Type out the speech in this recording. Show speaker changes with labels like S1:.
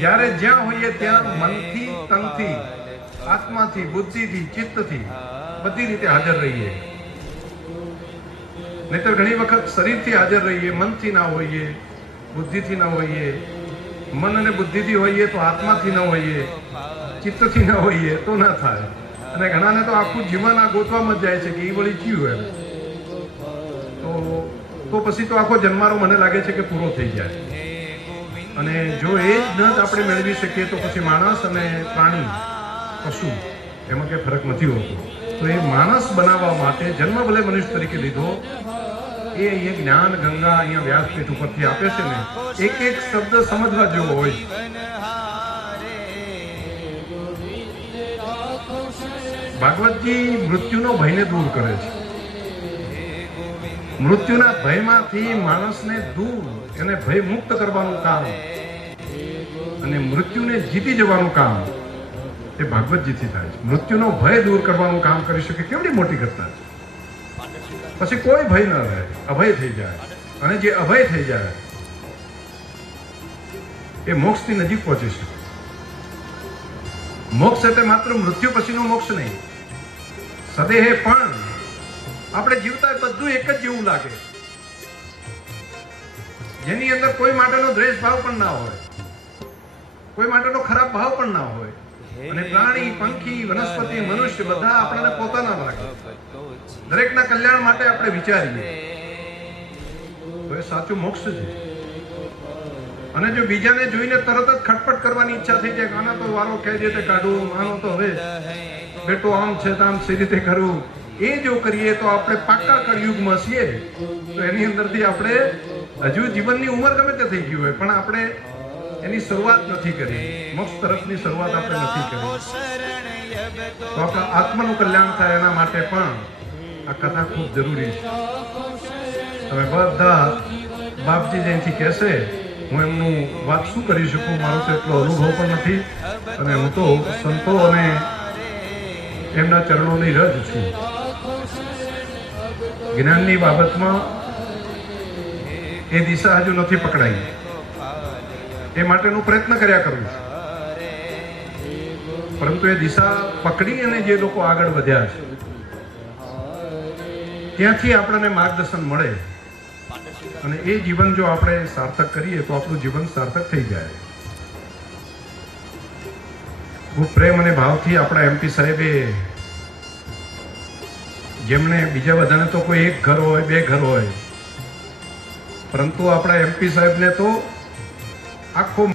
S1: જ્યારે જ્યાં હોઈએ ત્યાં મનથી, તનથી, આત્માથી, બુદ્ધિથી, ચિત્તથી બધી રીતે હાજર રહીએ. નહીતર ઘણી વખત શરીરથી હાજર રહીએ, મનથી ના હોઈએ, બુદ્ધિથી ના હોઈએ. મન અને બુદ્ધિથી હોઈએ તો આત્માથી ન હોઈએ, ચિત્તથી ન હોઈએ તો ના થાય. અને ઘણાને તો આખું જીવન આ ગોતવામાં જ જાય છે કે એ વળી કયું એમ. તો તો પછી તો આખો જન્મારો મને લાગે છે કે પૂરો થઈ જાય. અને જો એ જ ન આપણે મેળવી શકીએ તો પછી માણસ અને પ્રાણી, પશુ, એમાં કંઈ ફરક નથી હોતો. તો એ માણસ બનાવવા માટે જન્મ ભલે મનુષ્ય તરીકે લીધો, એ અહીંયા જ્ઞાન ગંગા અહીંયા વ્યાસપીઠ ઉપરથી આપે છે ને, એક એક શબ્દ સમજવા જેવો હોય. ભાગવતજી મૃત્યુનો ભયને દૂર કરે છે. મૃત્યુના ભયમાંથી માણસને દૂર એને ભય મુક્ત કરવાનું કામ અને મૃત્યુને જીતી જવાનું કામ એ ભાગવતજીથી થાય છે. મૃત્યુનો ભય દૂર કરવાનું કામ કરી શકે કેવડી મોટી ઘટના છે. પછી કોઈ ભય ન રહે, અભય થઈ જાય. અને જે અભય થઈ જાય, એ મોક્ષની નજીક પહોંચી શકે. મોક્ષ એટલે માત્ર મૃત્યુ પછીનો મોક્ષ નહીં. સદેહે પણ આપણે જીવતા બધું એક જ જેવું લાગે. જેની અંદર કોઈ માટેનો દ્વેષ ભાવ પણ ના હોય. કોઈ માટેનો ખરાબ ભાવ પણ ના હોય. અને પ્રાણી પંખી વનસ્પતિ મનુષ્ય બધા આપણને પોતાના લાગે. દરેકના કલ્યાણ માટે આપણે વિચારીએ. તો એ સાચું મોક્ષ છે. અને જો બીજાને જોઈને તરત જ ખટપટ કરવાની ઈચ્છા થઈ જાય કે આના તો વારો કઈ રીતે કાઢવું આનો તો હવે બેટો આમ છે તો આમ સી રીતે કરવું એ જો કરીએ તો આપણે પાક્કા કળયુગમાં છીએ. તો એની અંદરથી આપણે હજુ જીવનની ઉંમર ગમે તે થઈ ગઈ હોય, પણ આપણે એની શરૂઆત નથી કરી. મોક્ષ તરફની શરૂઆત આપણે નથી કરી. તો આપણા આત્માનું કલ્યાણ થાય એના માટે પણ આ કથા ખૂબ જરૂરી છે. તમે બધા બાપજી જયંતિ કહેશે, હું એમનું વાત શું કરી શકું? મારો તો એટલો અનુભવ પણ નથી અને હું તો સંતો અને એમના ચરણોની રજ છું. જ્ઞાનની બાબતમાં એ દિશા હજુ નથી પકડાઈ. એ માટેનું પ્રયત્ન કર્યા કરું પરંતુ એ દિશા પકડી અને જે લોકો આગળ વધ્યા છે, ત્યાંથી આપણને માર્ગદર્શન મળે. અને એ જીવન જો આપણે સાર્થક કરીએ, તો આપણું જીવન સાર્થક થઈ જાય. હું પ્રેમ અને ભાવથી આપણા એમપી સાહેબે જેમણે બીજા બધાને તો કોઈ એક ઘર હોય, બે ઘર હોય. પરંતુ આપણા એમપી સાહેબને તો આખો